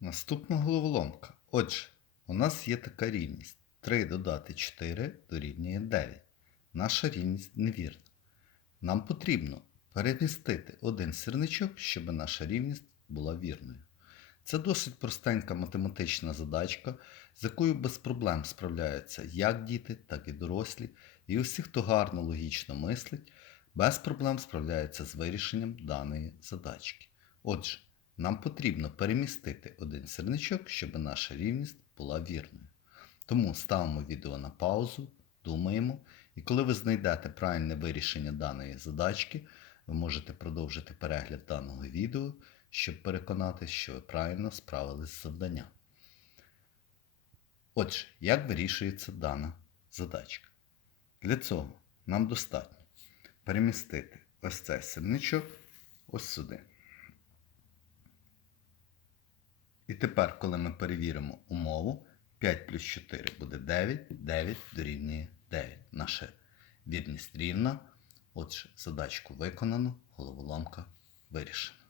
Наступна головоломка. Отже, у нас є така рівність. 3 додати 4 дорівнює 9. Наша рівність невірна. Нам потрібно перемістити один сірничок, щоб наша рівність була вірною. Це досить простенька математична задачка, з якою без проблем справляються як діти, так і дорослі, і усі, хто гарно логічно мислить, без проблем справляються з вирішенням даної задачки. Отже, нам потрібно перемістити один сірничок, щоб наша рівність була вірною. Тому ставимо відео на паузу, думаємо, і коли ви знайдете правильне вирішення даної задачки, ви можете продовжити перегляд даного відео, щоб переконатися, що ви правильно справились з завданням. Отже, як вирішується дана задачка? Для цього нам достатньо перемістити ось цей сірничок ось сюди. І тепер, коли ми перевіримо умову, 5 плюс 4 буде 9, 9 дорівнює 9. Наша вірність рівна. Отже, задачку виконано, головоломка вирішена.